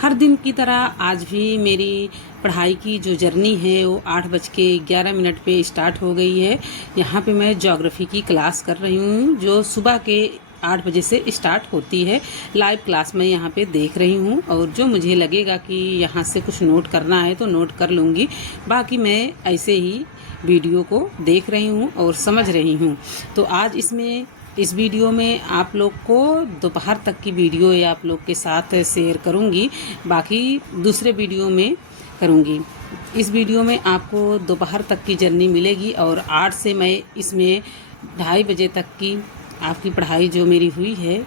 हर दिन की तरह आज भी मेरी पढ़ाई की जो जर्नी है वो 8:11 पे स्टार्ट हो गई है। यहाँ पे मैं ज्योग्राफी की क्लास कर रही हूँ जो सुबह के 8 बजे से स्टार्ट होती है। लाइव क्लास मैं यहाँ पे देख रही हूँ और जो मुझे लगेगा कि यहाँ से कुछ नोट करना है तो नोट कर लूँगी। बाकी मैं ऐसे ही वीडियो को देख रही हूँ और समझ रही हूँ। तो आज इस वीडियो में आप लोग को दोपहर तक की वीडियो या आप लोग के साथ शेयर करूंगी, बाकी दूसरे वीडियो में करूंगी। इस वीडियो में आपको दोपहर तक की जर्नी मिलेगी और 8 से मैं इसमें 2:30 बजे तक की आपकी पढ़ाई जो मेरी हुई है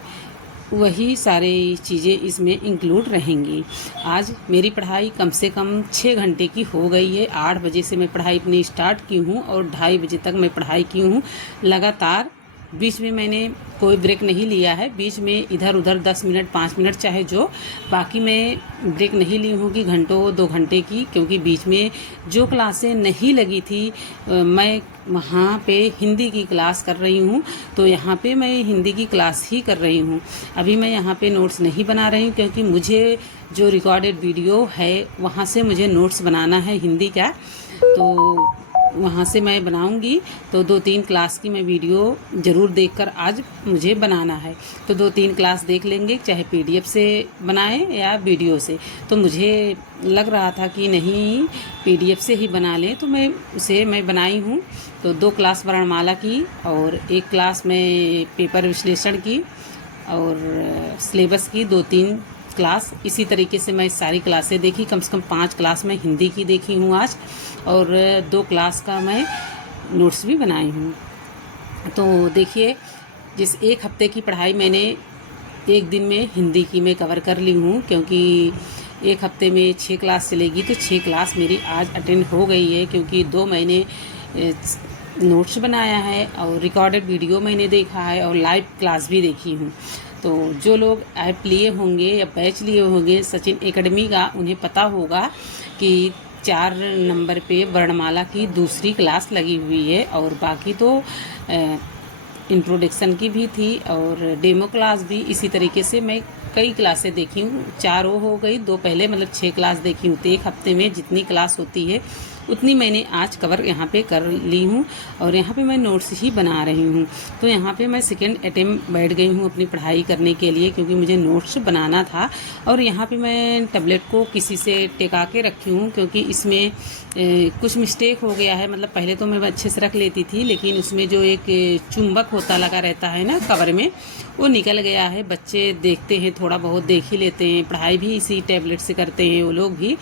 वही सारे चीज़ें इसमें इंक्लूड रहेंगी। आज मेरी पढ़ाई कम से कम 6 घंटे की हो गई है। 8 बजे से मैं पढ़ाई अपनी स्टार्ट की हूँ और 2:30 बजे तक मैं पढ़ाई की हूँ लगातार। बीच में मैंने कोई ब्रेक नहीं लिया है, बीच में इधर उधर 10 मिनट 5 मिनट चाहे जो, बाकी मैं ब्रेक नहीं ली हूँ कि घंटों 2 घंटे की, क्योंकि बीच में जो क्लासें नहीं लगी थी मैं वहाँ पे हिंदी की क्लास कर रही हूँ, तो यहाँ पे मैं हिंदी की क्लास ही कर रही हूँ। अभी मैं यहाँ पे नोट्स नहीं बना रही हूँ क्योंकि मुझे जो रिकॉर्डेड वीडियो है वहाँ से मुझे नोट्स बनाना है हिंदी का, तो वहाँ से मैं बनाऊंगी। तो 2-3 क्लास की मैं वीडियो ज़रूर देखकर आज मुझे बनाना है, तो 2-3 क्लास देख लेंगे, चाहे पीडीएफ से बनाएं या वीडियो से। तो मुझे लग रहा था कि नहीं पीडीएफ से ही बना लें, तो मैं बनाई हूँ। तो 2 क्लास वर्णमाला की और 1 क्लास में पेपर विश्लेषण की और सिलेबस की 2-3 क्लास। इसी तरीके से मैं सारी क्लासें देखी, कम से कम 5 क्लास मैं हिंदी की देखी हूँ आज, और 2 क्लास का मैं नोट्स भी बनाई हूँ। तो देखिए, जिस 1 हफ्ते की पढ़ाई मैंने 1 दिन में हिंदी की मैं कवर कर ली हूँ, क्योंकि 1 हफ्ते में 6 क्लास चलेगी, तो 6 क्लास मेरी आज अटेंड हो गई है, क्योंकि 2 महीने नोट्स बनाया है और रिकॉर्डेड वीडियो मैंने देखा है और लाइव क्लास भी देखी हूँ। तो जो लोग ऐप लिए होंगे या बैच लिए होंगे सचिन एकेडमी का, उन्हें पता होगा कि 4 नंबर पे वर्णमाला की दूसरी क्लास लगी हुई है, और बाकी तो इंट्रोडक्शन की भी थी और डेमो क्लास भी। इसी तरीके से मैं कई क्लासें देखी हूँ, 4 वो हो गई, 2 पहले, मतलब 6 क्लास देखी हूँ। तो 1 हफ्ते में जितनी क्लास होती है उतनी मैंने आज कवर यहाँ पे कर ली हूँ और यहाँ पे मैं नोट्स ही बना रही हूँ। तो यहाँ पे मैं सेकेंड अटेम्प्ट बैठ गई हूँ अपनी पढ़ाई करने के लिए, क्योंकि मुझे नोट्स बनाना था। और यहाँ पे मैं टैबलेट को किसी से टिका के रखी हूँ, क्योंकि इसमें कुछ मिस्टेक हो गया है। मतलब पहले तो मैं अच्छे से रख लेती थी, लेकिन उसमें जो एक चुंबक होता लगा रहता है ना कवर में, वो निकल गया है। बच्चे देखते हैं, थोड़ा बहुत देख ही लेते हैं, पढ़ाई भी इसी टैबलेट से करते हैं वो लोग भी।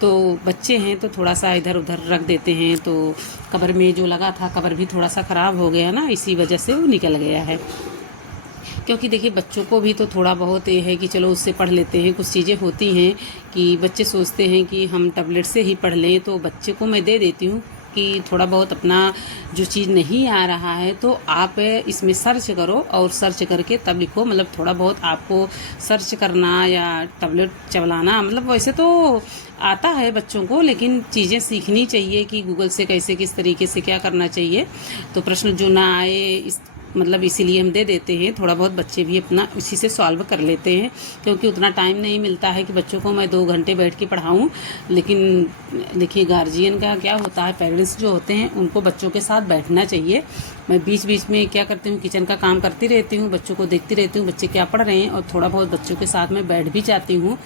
तो बच्चे हैं तो थोड़ा सा इधर उधर रख देते हैं, तो कवर में जो लगा था, कवर भी थोड़ा सा ख़राब हो गया ना, इसी वजह से वो निकल गया है। क्योंकि देखिए, बच्चों को भी तो थोड़ा बहुत ये है कि चलो उससे पढ़ लेते हैं। कुछ चीज़ें होती हैं कि बच्चे सोचते हैं कि हम टैबलेट से ही पढ़ लें, तो बच्चे को मैं दे देती हूँ कि थोड़ा बहुत अपना जो चीज़ नहीं आ रहा है तो आप इसमें सर्च करो और सर्च करके तब लिखो। मतलब थोड़ा बहुत आपको सर्च करना या टैबलेट चलाना, मतलब वैसे तो आता है बच्चों को, लेकिन चीज़ें सीखनी चाहिए कि गूगल से कैसे किस तरीके से क्या करना चाहिए। तो प्रश्न जो ना आए मतलब इसीलिए हम दे देते हैं। थोड़ा बहुत बच्चे भी अपना इसी से सॉल्व कर लेते हैं, क्योंकि उतना टाइम नहीं मिलता है कि बच्चों को मैं 2 घंटे बैठ के पढ़ाऊँ। लेकिन देखिए, गार्जियन का क्या होता है, पेरेंट्स जो होते हैं उनको बच्चों के साथ बैठना चाहिए। मैं बीच बीच में क्या करती हूँ, किचन का काम करती रहती हूँ, बच्चों को देखती रहती हूँ बच्चे क्या पढ़ रहे हैं, और थोड़ा बहुत बच्चों के साथ में बैठ भी जाती हूँ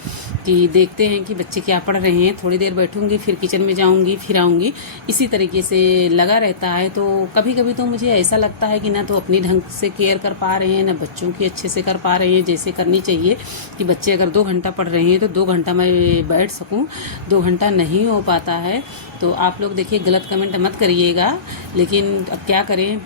कि देखते हैं कि बच्चे क्या पढ़ रहे हैं। थोड़ी देर बैठूँगी, फिर किचन में जाऊँगी, फिर आऊँगी, इसी तरीके से लगा रहता है। तो कभी कभी तो मुझे ऐसा लगता है कि ना तो अपनी ढंग से केयर कर पा रहे हैं, ना बच्चों की अच्छे से कर पा रहे हैं जैसे करनी चाहिए, कि बच्चे अगर 2 घंटा पढ़ रहे हैं तो 2 घंटा मैं बैठ सकूं। 2 घंटा नहीं हो पाता है। तो आप लोग देखिए, गलत कमेंट मत करिएगा, लेकिन अब क्या करें,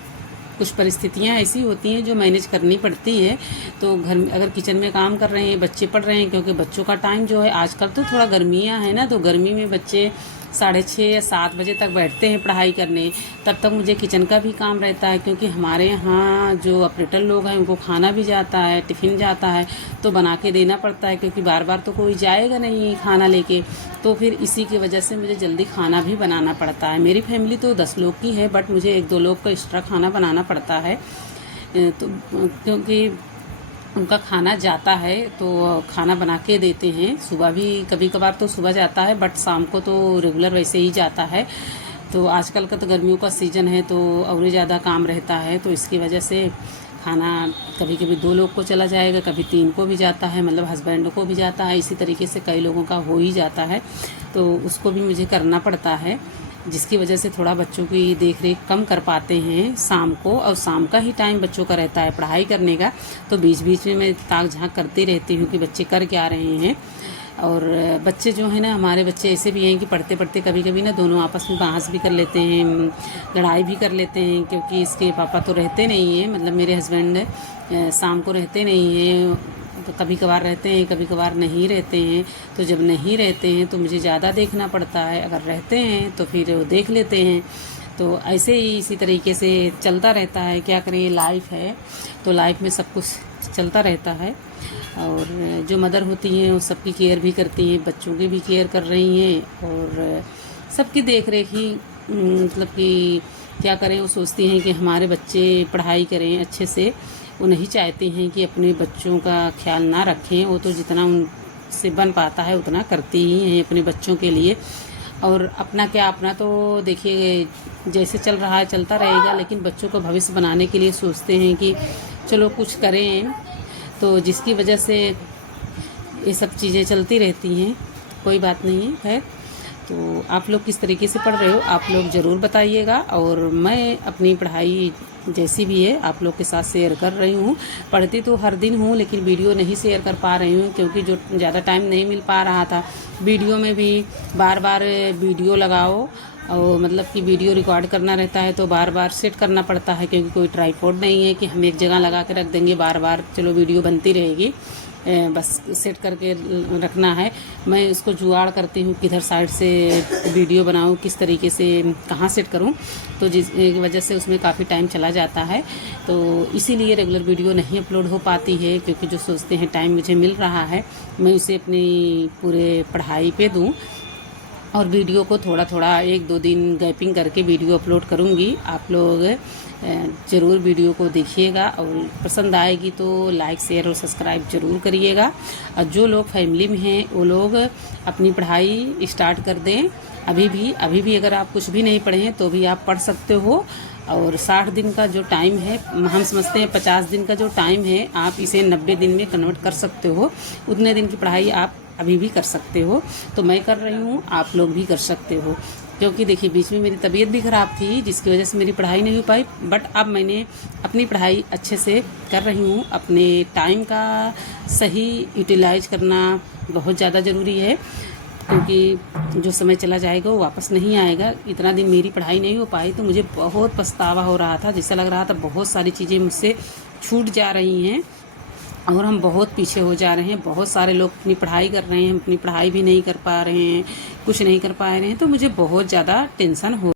कुछ परिस्थितियाँ ऐसी होती हैं जो मैनेज करनी पड़ती है। तो घर में अगर किचन में काम कर रहे हैं, बच्चे पढ़ रहे हैं, क्योंकि बच्चों का टाइम जो है आजकल तो थोड़ा गर्मियाँ हैं ना, तो गर्मी में बच्चे 6:30 या 7 बजे तक बैठते हैं पढ़ाई करने। तब तक मुझे किचन का भी काम रहता है, क्योंकि हमारे यहाँ जो ऑपरेटर लोग हैं उनको खाना भी जाता है, टिफ़िन जाता है, तो बना के देना पड़ता है, क्योंकि बार बार तो कोई जाएगा नहीं खाना लेके। तो फिर इसी की वजह से मुझे जल्दी खाना भी बनाना पड़ता है। मेरी फैमिली तो 10 लोग की है, बट मुझे 1-2 लोग का एक्स्ट्रा खाना बनाना पड़ता है। तो क्योंकि उनका खाना जाता है तो खाना बना के देते हैं। सुबह भी कभी कभार तो सुबह जाता है, बट शाम को तो रेगुलर वैसे ही जाता है। तो आजकल का तो गर्मियों का सीज़न है तो और ज़्यादा काम रहता है, तो इसकी वजह से खाना कभी कभी 2 लोग को चला जाएगा, कभी 3 को भी जाता है, मतलब हस्बैंड को भी जाता है। इसी तरीके से कई लोगों का हो ही जाता है, तो उसको भी मुझे करना पड़ता है, जिसकी वजह से थोड़ा बच्चों की देख रेख कम कर पाते हैं शाम को। और शाम का ही टाइम बच्चों का रहता है पढ़ाई करने का, तो बीच बीच में मैं ताक झांक करती रहती हूँ कि बच्चे कर क्या रहे हैं। और बच्चे जो है ना, हमारे बच्चे ऐसे भी हैं कि पढ़ते पढ़ते कभी कभी ना दोनों आपस में बहस भी कर लेते हैं, लड़ाई भी कर लेते हैं, क्योंकि इसके पापा तो रहते नहीं हैं, मतलब मेरे हस्बैंड शाम को रहते नहीं हैं। तो कभी कभार रहते हैं, कभी कभार नहीं रहते हैं। तो जब नहीं रहते हैं तो मुझे ज़्यादा देखना पड़ता है, अगर रहते हैं तो फिर वो देख लेते हैं। तो ऐसे ही इसी तरीके से चलता रहता है। क्या करें, लाइफ है तो लाइफ में सब कुछ चलता रहता है। और जो मदर होती हैं वो सबकी केयर भी करती हैं, बच्चों की भी केयर कर रही हैं, और सबकी देख रेख ही मतलब कि क्या करें, वो सोचती हैं कि हमारे बच्चे पढ़ाई करें अच्छे से। वो नहीं चाहते हैं कि अपने बच्चों का ख्याल ना रखें। वो तो जितना उनसे बन पाता है उतना करती ही हैं अपने बच्चों के लिए। और अपना क्या, अपना तो देखिए जैसे चल रहा है चलता रहेगा, लेकिन बच्चों को भविष्य बनाने के लिए सोचते हैं कि चलो कुछ करें, तो जिसकी वजह से ये सब चीज़ें चलती रहती हैं। कोई बात नहीं है। खैर, तो आप लोग किस तरीके से पढ़ रहे हो आप लोग ज़रूर बताइएगा। और मैं अपनी पढ़ाई जैसी भी है आप लोग के साथ शेयर कर रही हूँ। पढ़ती तो हर दिन हूँ, लेकिन वीडियो नहीं शेयर कर पा रही हूँ, क्योंकि जो ज़्यादा टाइम नहीं मिल पा रहा था। वीडियो में भी बार बार वीडियो लगाओ, और मतलब कि वीडियो रिकॉर्ड करना रहता है तो बार बार सेट करना पड़ता है, क्योंकि कोई ट्राईपोड नहीं है कि हम एक जगह लगा के रख देंगे बार बार चलो वीडियो बनती रहेगी। बस सेट करके रखना है। मैं उसको जुगाड़ करती हूँ किधर साइड से वीडियो बनाऊँ, किस तरीके से कहाँ सेट करूँ, तो जिस वजह से उसमें काफ़ी टाइम चला जाता है। तो इसीलिए रेगुलर वीडियो नहीं अपलोड हो पाती है, क्योंकि जो सोचते हैं टाइम मुझे मिल रहा है मैं उसे अपनी पूरे पढ़ाई पे दूँ। और वीडियो को थोड़ा थोड़ा 1-2 दिन गैपिंग करके वीडियो अपलोड करूँगी। आप लोग ज़रूर वीडियो को देखिएगा, और पसंद आएगी तो लाइक शेयर और सब्सक्राइब ज़रूर करिएगा। और जो लोग फैमिली में हैं वो लोग अपनी पढ़ाई स्टार्ट कर दें। अभी भी अगर आप कुछ भी नहीं पढ़े हैं तो भी आप पढ़ सकते हो। और 60 दिन का जो टाइम है, हम समझते हैं 50 दिन का जो टाइम है, आप इसे 90 दिन में कन्वर्ट कर सकते हो। उतने दिन की पढ़ाई आप अभी भी कर सकते हो। तो मैं कर रही हूँ, आप लोग भी कर सकते हो। क्योंकि देखिए बीच में मेरी तबीयत भी ख़राब थी, जिसकी वजह से मेरी पढ़ाई नहीं हो पाई, बट अब मैंने अपनी पढ़ाई अच्छे से कर रही हूँ। अपने टाइम का सही यूटिलाइज करना बहुत ज़्यादा ज़रूरी है, क्योंकि जो समय चला जाएगा वो वापस नहीं आएगा। इतना दिन मेरी पढ़ाई नहीं हो पाई तो मुझे बहुत पछतावा हो रहा था, जैसा लग रहा था बहुत सारी चीज़ें मुझसे छूट जा रही हैं और हम बहुत पीछे हो जा रहे हैं। बहुत सारे लोग अपनी पढ़ाई कर रहे हैं, हम अपनी पढ़ाई भी नहीं कर पा रहे हैं, कुछ नहीं कर पा रहे हैं, तो मुझे बहुत ज़्यादा टेंशन हो